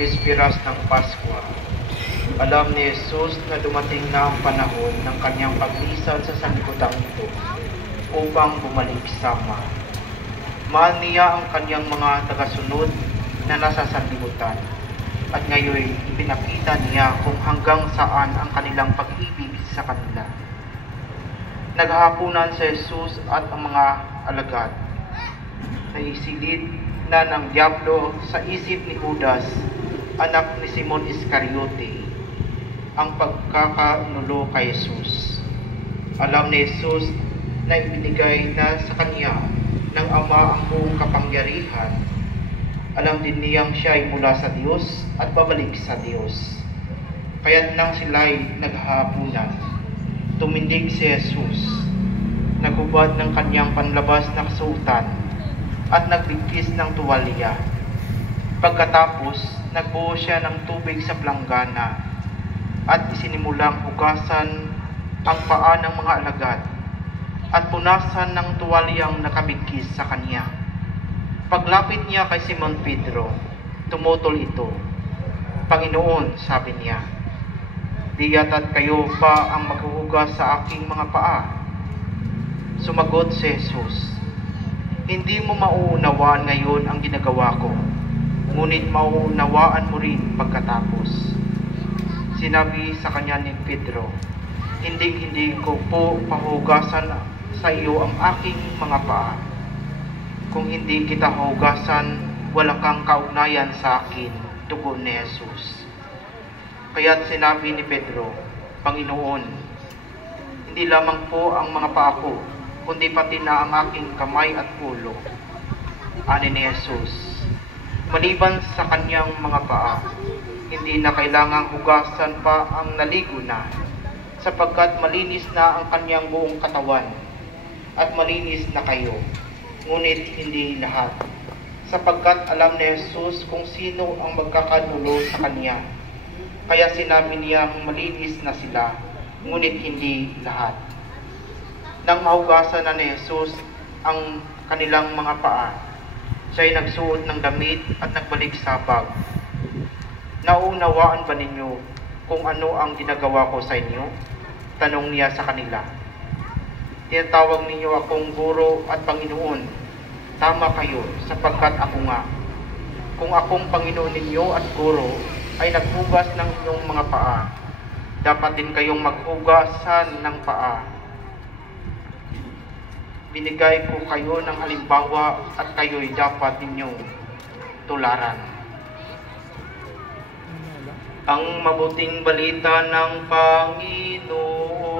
Bispiras ng Paskwa. Alam ni Jesus na dumating na ang panahon ng kanyang paglisan sa sanlibutan ito upang bumalik sa Ama. Mahal niya ang kanyang mga tagasunod na nasa sanlibutan at ngayon ipinakita niya kung hanggang saan ang kanilang pag-ibig sa kanila. Naghahapunan si Jesus at ang mga alagad. Naisilid na ng Diablo sa isip ni Judas, anak ni Simon Iscariote, ang pagkakanulo kay Jesus. Alam ni Jesus na ibinigay na sa kanya ng Ama ang buong kapangyarihan. Alam din niyang siya ay mula sa Diyos at babalik sa Diyos. Kaya't nang sila'y naghahapunan, tumindig si Jesus, nagubad ng kanyang panlabas na kasuotan at nagbigkis ng tuwalya. Pagkatapos, nagbuo siya ng tubig sa planggana at isinimulang hugasan ang paa ng mga alagad at punasan ng tuwalyang nakabigkis sa kanya. Paglapit niya kay Simon Pedro, tumutol ito. Panginoon, sabi niya, di yata't kayo pa ang maghuhugas sa aking mga paa? Sumagot si Jesus, hindi mo mauunawaan ngayon ang ginagawa ko, ngunit mauunawaan mo rin pagkatapos. Sinabi sa kanya ni Pedro, hindi ko po pahugasan sa iyo ang aking mga paa. Kung hindi kita hugasan, wala kang kaugnayan sa akin, tugon ni Jesus. Kaya't sinabi ni Pedro, Panginoon, hindi lamang po ang mga paa ko, kundi pati na ang aking kamay at ulo. Ani ni Jesus, maliban sa kanyang mga paa, hindi na kailangang hugasan pa ang naligo na, sapagkat malinis na ang kanyang buong katawan, at malinis na kayo, ngunit hindi lahat, sapagkat alam ni Jesus kung sino ang magkakanulo sa kanya. Kaya sinabi niyang malinis na sila, ngunit hindi lahat. Nang mahugasan na ni Jesus ang kanilang mga paa, siya'y nagsuot ng damit at nagbalik sa bag. Nauunawaan ba ninyo kung ano ang ginagawa ko sa inyo? Tanong niya sa kanila. Tinatawag ninyo akong guro at Panginoon. Tama kayo, sapagkat ako nga. Kung akong Panginoon ninyo at guro ay naghugas ng inyong mga paa, dapat din kayong maghugasan ng paa. Binigay ko kayo ng halimbawa at kayo'y dapat ninyong tularan. Ang mabuting balita ng Panginoon.